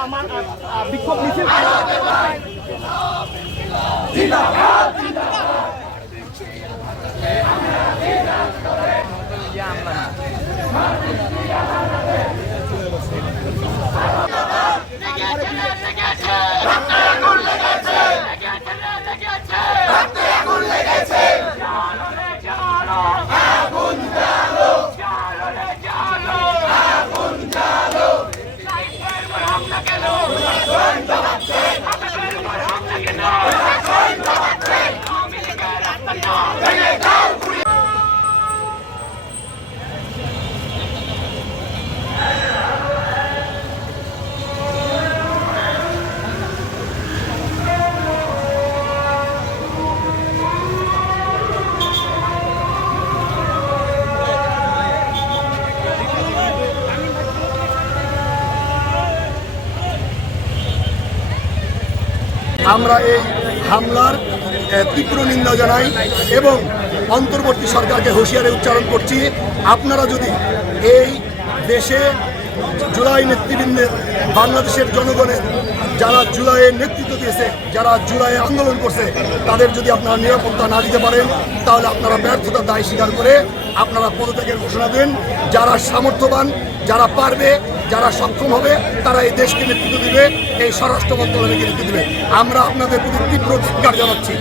আমার বিক্ষোভ মিছিল Yeah. মিছিল আমরা এই হামলার তীব্র নিন্দা জানাই এবং অন্তর্বর্তী সরকারকে হুঁশিয়ারি উচ্চারণ করছি। আপনারা যদি এই দেশে জুলাই নেতৃবৃন্দের বাংলাদেশের জনগণের যারা জুলাইয়ের নেতৃত্ব দিয়েছে, যারা জুলাইয়ে আন্দোলন করছে, তাদের যদি আপনারা নিরাপত্তা না দিতে পারেন, তাহলে আপনারা ব্যর্থতার দায় স্বীকার করে আপনারা পদত্যাগের ঘোষণা দেন। যারা সামর্থ্যবান, যারা পারবে যারা সক্ষম হবে, তারা এই দেশকে নেতৃত্ব দিবে, এই স্বরাষ্ট্র মন্ত্রণালয়কে নেতৃত্ব দিবে। আমরা আপনাদের প্রতি তীব্র ধিক্কার জানাচ্ছি।